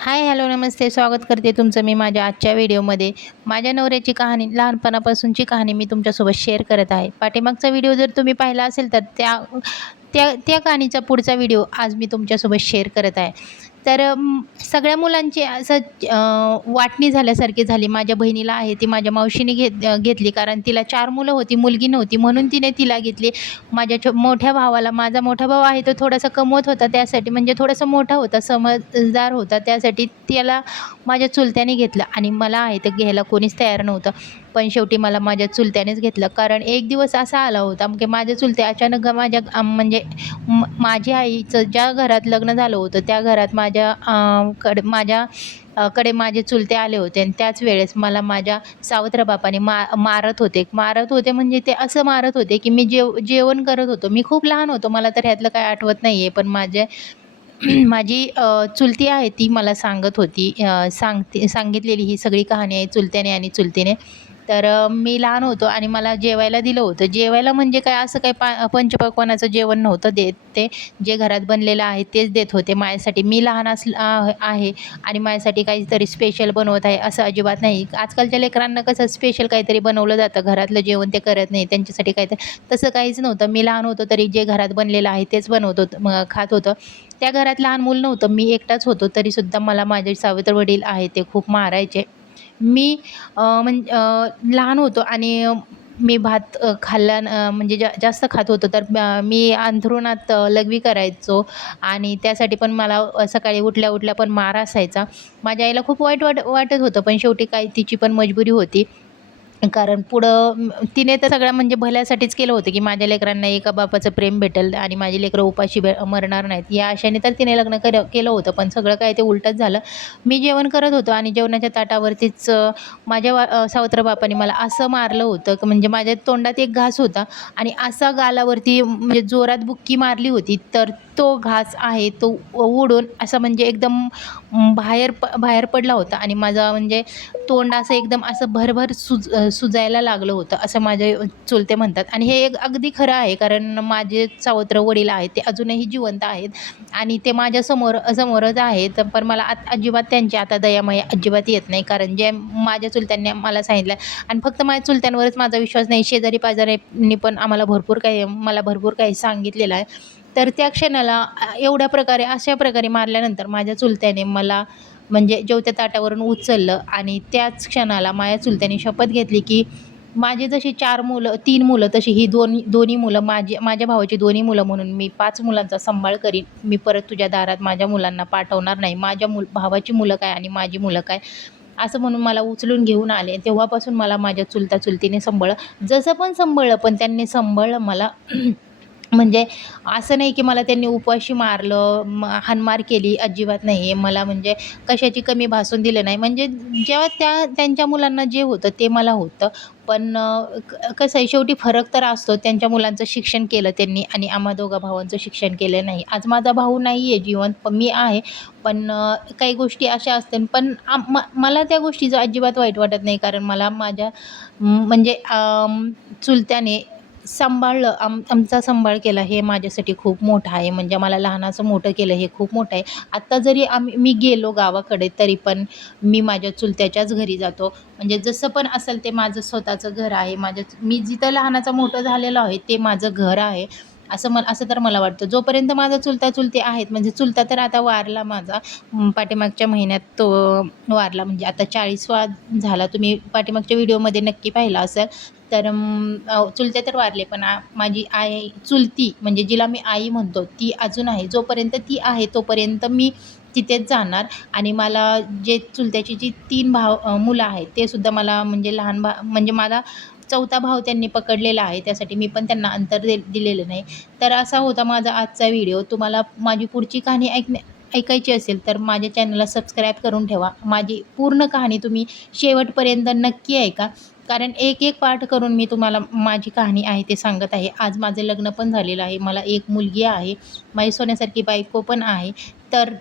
हाय, hello, नमस्ते. स्वागत करते तुमचं मी माझ्या आजच्या व्हिडिओमध्ये. माझ्या नवऱ्याची कहाणी, लहानपणापासूनची कहाणी मी तुमच्यासोबत शेअर करत आहे. पाठीमागचा व्हिडिओ जर तुम्ही पाहिला असेल तर त्या त्या त्या कहाणीचा पुढचा व्हिडिओ आज मी तुमच्यासोबत शेअर करत आहे. तर सगळ्या मुलांची असं वाटणी झाल्यासारखी झाली. माझ्या बहिणीला आहे ती माझ्या मावशीने घेतली, कारण तिला 4 मुलं होती, मुलगी नव्हती म्हणून तिने तिला घेतली. माझ्या मोठ्या भावाला, माझा मोठा भाऊ आहे तो थोडासा कमवत होता, त्यासाठी म्हणजे थोडासा मोठा होता, समजदार होता, त्यासाठी त्याला माझ्या चुलत्याने घेतलं आणि मला आहे ते घ्यायला कोणीच तयार नव्हतं. पण शेवटी मला माझ्या चुलत्यानेच घेतलं. कारण एक दिवस असा आला होता की माझे चुलते अचानक माझ्या म्हणजे माझ्या आईचं ज्या घरात लग्न झालं होतं त्या घरात कडे माझे चुलते आले होते आणि त्याच वेळेस मला माझ्या सावत्र बापाने मारत होते म्हणजे ते असं मारत होते की मी जेवण करत होतो. मी खूप लहान होतो, मला तर ह्यातलं काही आठवत नाही आहे. पण माझी चुलती आहे ती मला सांगत होती, सांगितलेली ही सगळी कहाणी आहे चुलत्याने आणि चुलतीने. तर मी लहान होतो आणि मला जेवायला दिलं होतं. जेवायला म्हणजे काय, असं काही पंचपक्वान्नाचं जेवण नव्हतं देत ते. जे घरात बनलेलं आहे तेच देत होते माझ्यासाठी. मी लहान आहे आणि माझ्यासाठी काहीतरी स्पेशल बनवत आहे असं अजिबात नाही. आजकालच्या लेकरांना कसं स्पेशल काहीतरी बनवलं जातं, घरातलं जेवण ते करत नाही. त्यांच्यासाठी काहीतरी तसं काहीच नव्हतं. मी लहान होतो तरी जे घरात बनलेलं आहे तेच बनवत होतं, मग खात होतं. त्या घरात लहान मूल नव्हतं, मी एकटाच होतो. तरीसुद्धा मला माझे सावत्र वडील आहे ते खूप मारायचे. मी लहान होतो आणि मी भात खाल्ला म्हणजे जास्त खात होतो, तर मी अंथरुणात लघवी करायचो आणि त्यासाठी पण मला सकाळी उठल्या-उठल्या पण मार असायचा. माझ्या आईला खूप वाईट वाटत होतं, पण शेवटी काय तिची पण मजबुरी होती. कारण पुढं तिने तर सगळं म्हणजे भल्यासाठीच केलं होतं, की माझ्या लेकरांना एका बापाचं प्रेम भेटेल आणि माझी लेकरं उपाशी मरणार नाहीत, या आशेने तर तिने लग्न केलं होतं. पण सगळं काय ते उलटंच झालं. मी जेवण करत होतो आणि जेवणाच्या ताटावरतीच माझ्या सावत्र बापाने मला असं मारलं होतं, की म्हणजे माझ्या तोंडात एक घास होता आणि असा गालावरती म्हणजे जोरात बुक्की मारली होती. तर तो घास आहे तो उडून असा म्हणजे एकदम बाहेर पडला होता आणि माझा म्हणजे तोंड असं एकदम असं भरभर सुजायला लागलं होतं, असं माझे चुलते म्हणतात. आणि हे एक अगदी खरं आहे, कारण माझे सावत्र वडील आहेत ते अजूनही जिवंत आहेत आणि ते माझ्या समोरच आहेत. पण मला अजिबात त्यांची आता दयामाया अजिबात येत नाही, कारण जे माझ्या चुलत्यांनी मला सांगितलं. आणि फक्त माझ्या चुलत्यांवरच माझा विश्वास नाही, शेजारी पाजाऱ्यांनी पण मला भरपूर काही सांगितलेलं आहे. तर त्या क्षणाला एवढ्या प्रकारे, अशा प्रकारे मारल्यानंतर माझ्या चुलत्याने मला म्हणजे जेवत्या ताटावरून उचललं आणि त्याच क्षणाला माझ्या चुलत्याने शपथ घेतली, की माझी जशी 3 मुलं तशी ही दोन्ही मुलं, माझ्या भावाची दोन्ही मुलं म्हणून मी 5 मुलांचा सांभाळ करीन. मी परत तुझ्या दारात माझ्या मुलांना पाठवणार नाही. माझ्या भावाची मुलं काय आणि माझी मुलं काय, असं म्हणून मला उचलून घेऊन आले. तेव्हापासून मला माझ्या चुलता-चुलतीने सांभाळलं. जसं पण सांभाळलं, पण त्यांनी सांभाळलं मला. म्हणजे असं नाही की मला त्यांनी उपाशी मारलं, हाणमार केली, अजिबात नाही आहे. मला म्हणजे कशाची कमी भासून दिलं नाही. म्हणजे जेव्हा त्यांच्या मुलांना जे होतं ते मला होतं. पण कसं आहे, शेवटी फरक तर असतो. त्यांच्या मुलांचं शिक्षण केलं त्यांनी आणि आम्हा दोघा भावांचं शिक्षण केलं नाही. आज माझा भाऊ नाही आहे जिवंत, पण मी आहे. पण काही गोष्टी अशा असतात. पण मला त्या गोष्टीचं अजिबात वाईट वाटत नाही, कारण मला माझ्या म्हणजे चुलत्याने सांभाळलं, आमचा सांभाळ केला, हे माझ्यासाठी खूप मोठं आहे. म्हणजे मला लहानाचं मोठं केलं हे खूप मोठं आहे. आत्ता जरी मी गेलो गावाकडे तरी पण मी माझ्या चुलत्याच्याच घरी जातो. म्हणजे जसं पण असेल ते माझं स्वतःचं घर आहे. मी जिथं लहानाचं मोठं झालेलो आहे ते माझं घर आहे. असं तर मला वाटतं. जोपर्यंत माझा चुलता-चुलती आहेत, म्हणजे चुलता तर आता वारला माझा, पाठीमागच्या महिन्यात तो वारला, म्हणजे आता 40वा झाला. तुम्ही पाठीमागच्या व्हिडिओमध्ये नक्की पाहिला असेल. तर चुलते तर वारले, पण माझी चुलती म्हणजे जिला मी आई म्हणतो ती अजून आहे. जोपर्यंत ती आहे तोपर्यंत मी तिथेच जाणार. आणि मला जे चुलत्याची जी 3 मुलं आहेत ते सुद्धा मला म्हणजे म्हणजे मला 4था भाव त्यांनी पकडलेला आहे. त्यासाठी मी पण त्यांना अंतर दिलेलं नाही. तर असा होता माझा आजचा व्हिडिओ. तुम्हाला माझी पुढची कहाणी ऐकायची असेल तर माझ्या चॅनलला सबस्क्राईब करून ठेवा. माझी पूर्ण कहाणी तुम्ही शेवटपर्यंत नक्की ऐका. कारण एक पार्ट करून मी तुम्हाला माझी कहाणी आहे ते सांगत आहे. आज माझं लग्न पण झालेलं आहे. मला एक मुलगी आहे. माझी सोन्यासारखी बायको पण आहे. तर